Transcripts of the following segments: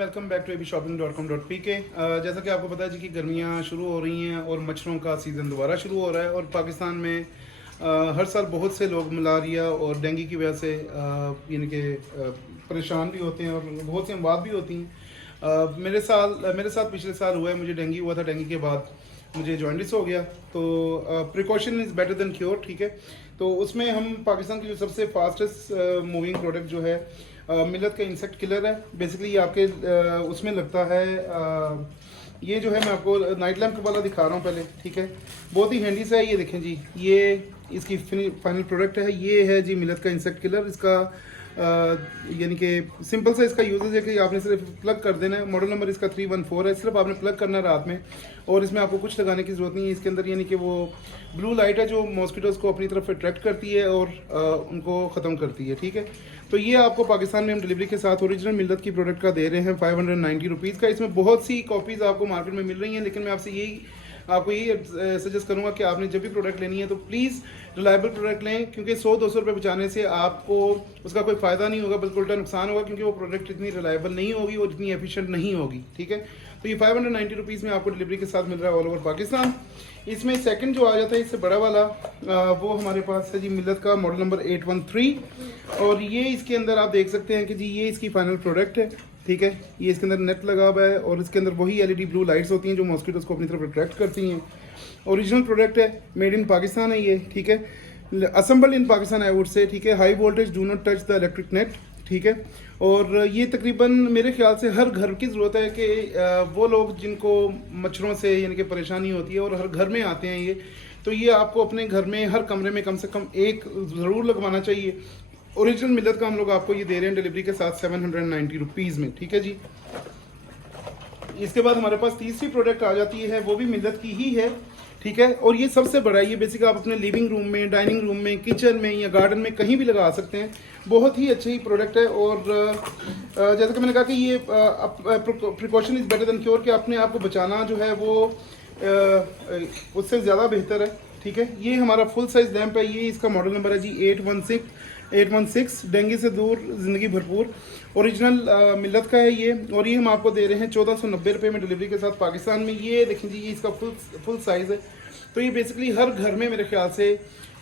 Welcome back to abshopping.com.pk। जैसा कि आपको पता है जी कि गर्मियाँ शुरू हो रही हैं और मच्छरों का सीज़न दोबारा शुरू हो रहा है और पाकिस्तान में हर साल बहुत से लोग मलेरिया और डेंगू की वजह से यानी कि परेशान भी होते हैं और बहुत सी अमवात भी होती हैं। मेरे साथ पिछले साल हुआ है, मुझे डेंगू हुआ था। डेंगू के बाद मुझे जॉइंटिस हो गया। तो precaution is better than cure, ठीक है। तो उसमें हम पाकिस्तान की जो सबसे फास्टेस्ट मूविंग प्रोडक्ट जो है मिलत का इंसेक्ट किलर है। बेसिकली ये आपके उसमें लगता है। ये जो है मैं आपको नाइट लैम्प वाला दिखा रहा हूँ पहले, ठीक है। बहुत ही हैंडी सा है। ये देखें जी, ये इसकी फाइनल प्रोडक्ट है। ये है जी मिलत का इंसेक्ट किलर। इसका यानी कि सिंपल सा इसका यूजेज है कि आपने सिर्फ प्लग कर देना है। मॉडल नंबर इसका 314 है। सिर्फ आपने प्लग करना है रात में और इसमें आपको कुछ लगाने की ज़रूरत नहीं है। इसके अंदर यानी कि वो ब्लू लाइट है जो मॉस्किटोज़ को अपनी तरफ अट्रैक्ट करती है और उनको ख़त्म करती है, ठीक है। तो ये आपको पाकिस्तान में हम डिलीवरी के साथ ओरिजिनल मिलत की प्रोडक्ट का दे रहे हैं 590 रुपीज़ का। इसमें बहुत सी कॉपीज़ आपको मार्केट में मिल रही हैं, लेकिन मैं आपसे यही सजेस्ट करूंगा कि आपने जब भी प्रोडक्ट लेनी है तो प्लीज़ रिलायबल प्रोडक्ट लें, क्योंकि 100-200 रुपये बचाने से आपको उसका कोई फ़ायदा नहीं होगा, बल्कि उल्टा नुकसान होगा, क्योंकि वो प्रोडक्ट इतनी रिलायबल नहीं होगी और इतनी एफिशिएंट नहीं होगी, ठीक है। तो ये 590 रुपीज़ में आपको डिलीवरी के साथ मिल रहा है ऑल ओवर पाकिस्तान। इसमें सेकंड जो आ जाता है इससे बड़ा वाला वो हमारे पास है जी मिलत का मॉडल नंबर 813। और ये इसके अंदर आप देख सकते हैं कि जी ये इसकी फाइनल प्रोडक्ट है, ठीक है। ये इसके अंदर नेट लगा हुआ है और इसके अंदर वही एलईडी ब्लू लाइट्स होती हैं जो मॉस्किटोज़ को अपनी तरफ अट्रैक्ट करती हैं। ओरिजिनल प्रोडक्ट है, मेड इन पाकिस्तान है ये, ठीक है। Assembled in Pakistan I would say, ठीक है। High voltage, do not touch the electric net, ठीक है। और ये तकरीबन मेरे ख्याल से हर घर की ज़रूरत है कि वो लोग जिनको मच्छरों से यानी कि परेशानी होती है और हर घर में आते हैं ये, तो ये आपको अपने घर में हर कमरे में कम से कम एक ज़रूर लगवाना चाहिए। ओरिजिनल मिलत का हम लोग आपको ये दे रहे हैं डिलीवरी के साथ 790 रुपीज़ में, ठीक है जी। इसके बाद हमारे पास तीसरी प्रोडक्ट आ जाती है, वो भी मिलत की ही है, ठीक है। और ये सबसे बड़ा, ये बेसिक आप अपने लिविंग रूम में, डाइनिंग रूम में, किचन में या गार्डन में कहीं भी लगा सकते हैं। बहुत ही अच्छी प्रोडक्ट है। और जैसा कि मैंने कहा कि ये precaution is better than cure, कि अपने आप को बचाना जो है वो उससे ज़्यादा बेहतर है, ठीक है। ये हमारा फुल साइज़ लैंप है। ये इसका मॉडल नंबर है जी 816 डेंगू से दूर ज़िंदगी भरपूर। ओरिजिनल मिलत का है ये, और ये हम आपको दे रहे हैं 1490 रुपये में डिलीवरी के साथ पाकिस्तान में। ये देखें जी, ये इसका फुल साइज़ है। तो ये बेसिकली हर घर में मेरे ख्याल से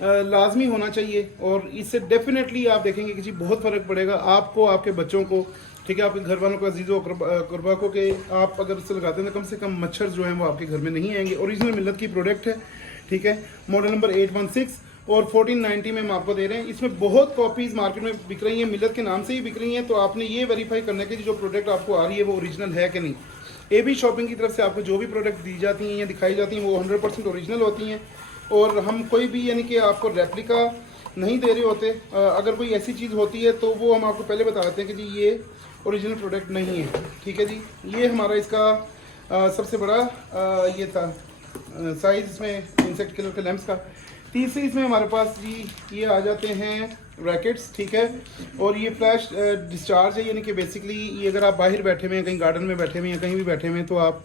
लाजमी होना चाहिए और इससे डेफिनेटली आप देखेंगे कि जी बहुत फ़र्क पड़ेगा आपको, आपके बच्चों को, ठीक है, आपके घर वालों को, अजीज़ों कुर्बा को, कि आप अगर इससे लगाते हैं तो कम से कम मच्छर जो हैं वो आपके घर में नहीं आएंगे। ओरिजिनल मिलत की प्रोडक्ट है, ठीक है। मॉडल नंबर 816 और 1490 में हम आपको दे रहे हैं। इसमें बहुत कॉपीज़ मार्केट में बिक रही हैं, मिलत के नाम से ही बिक रही हैं। तो आपने ये वेरीफाई करना है कि जो प्रोडक्ट आपको आ रही है वो ओरिजिनल है कि नहीं। एबी शॉपिंग की तरफ से आपको जो भी प्रोडक्ट दी जाती हैं या दिखाई जाती हैं वो 100% ओरिजिनल होती हैं और हम कोई भी यानी कि आपको रेप्लिका नहीं दे रहे होते। अगर कोई ऐसी चीज़ होती है तो वो हम आपको पहले बता देते हैं कि जी ये ओरिजिनल प्रोडक्ट नहीं है, ठीक है जी। ये हमारा इसका सबसे बड़ा ये था साइज़ इसमें इंसेक्ट किलर के लैंप्स का। तीसरी इसमें हमारे पास जी ये आ जाते हैं रैकेट्स, ठीक है। और ये फ्लैश डिस्चार्ज है, यानी कि बेसिकली ये अगर आप बाहर बैठे हुए हैं, कहीं गार्डन में बैठे हुए हैं, कहीं भी बैठे हुए हैं, तो आप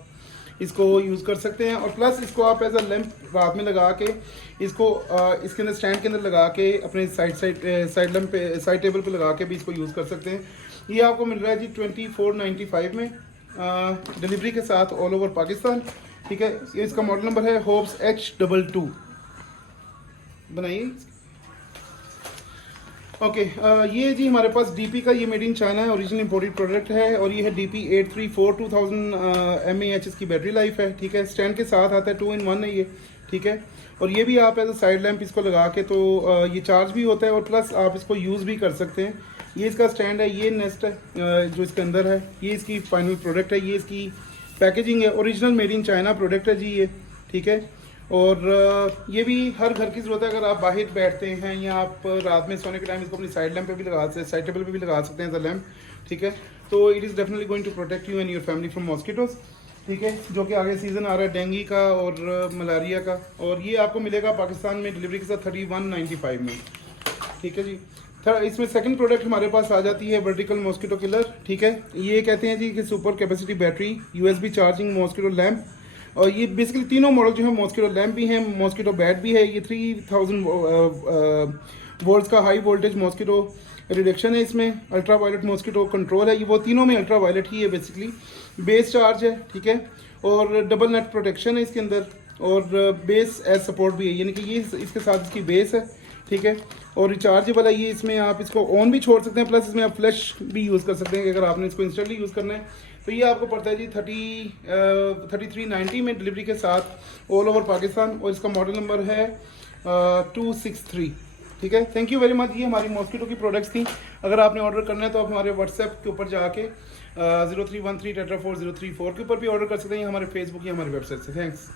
इसको यूज़ कर सकते हैं। और प्लस इसको आप एज अ लैंप रात में लगा के इसको इसके अंदर स्टैंड के अंदर लगा के अपने साइड लैंप पे, साइड टेबल पे लगा के भी इसको यूज़ कर सकते हैं। ये आपको मिल रहा है जी 2495 में डिलीवरी के साथ ऑल ओवर पाकिस्तान, ठीक है। इसका मॉडल नंबर है होप्स H22 बनाइए। ओके, ये जी हमारे पास डीपी का, ये मेड इन चाइना है, ओरिजिनल इंपोर्टेड प्रोडक्ट है। और ये है DP 834 2000 mAh इसकी बैटरी लाइफ है, ठीक है। स्टैंड के साथ आता है, 2 in 1 है ये, ठीक है। और ये भी आप एज अ साइड लैंप इसको लगा के तो ये चार्ज भी होता है और प्लस आप इसको यूज़ भी कर सकते हैं। ये इसका स्टैंड है, ये नेस्ट है जो इसके अंदर है, ये इसकी फाइनल प्रोडक्ट है। ये इसकी पैकेजिंग है, original made in China product है जी ये, ठीक है। और ये भी हर घर की ज़रूरत है। अगर आप बाहर बैठते हैं या आप रात में सोने के टाइम इसको अपनी साइड लैंप पे भी लगा सकते हैं, साइड टेबल पे भी लगा सकते हैं एज अ लैंप, ठीक है। तो it is definitely going to protect you and your family from mosquitoes, ठीक है। जो कि आगे सीज़न आ रहा है डेंगू का और मलेरिया का। और ये आपको मिलेगा पाकिस्तान में डिलीवरी के साथ 3195 में, ठीक है जी। इसमें सेकंड प्रोडक्ट हमारे पास आ जाती है वर्टिकल मॉस्किटो किलर, ठीक है। ये कहते हैं जी कि super capacity battery USB charging mosquito lamp. और ये बेसिकली तीनों मॉडल जो है मॉस्किटो लैम्प भी हैं, मॉस्किटो बैट भी है। ये 3000 वोल्ट्स का हाई वोल्टेज मॉस्किटो रिडक्शन है, इसमें अल्ट्रा वायलेट मॉस्किटो कंट्रोल है, ये वो तीनों में अल्ट्रा वायलेट ही है बेसिकली। बेस चार्ज है, ठीक है, और डबल नेट प्रोटेक्शन है इसके अंदर, और बेस एज सपोर्ट भी है, यानी कि ये इसके साथ इसकी बेस है, ठीक है, और रिचार्जेबल है ये। इसमें आप इसको ऑन भी छोड़ सकते हैं, प्लस इसमें आप फ्लैश भी यूज़ कर सकते हैं अगर आपने इसको इंस्टेंटली यूज़ करना है। तो ये आपको पड़ता है जी 3390 में डिलीवरी के साथ ऑल ओवर पाकिस्तान, और इसका मॉडल नंबर है 263, ठीक है। Thank you very much. ये हमारी मॉस्किटो की प्रोडक्ट्स थी। अगर आपने ऑर्डर करना है तो आप हमारे व्हाट्सएप के ऊपर जाके 0313 Tetra 4034 के ऊपर भी ऑर्डर कर सकते हैं, हमारे फेसबुक या हमारी वेबसाइट से। थैंक्स।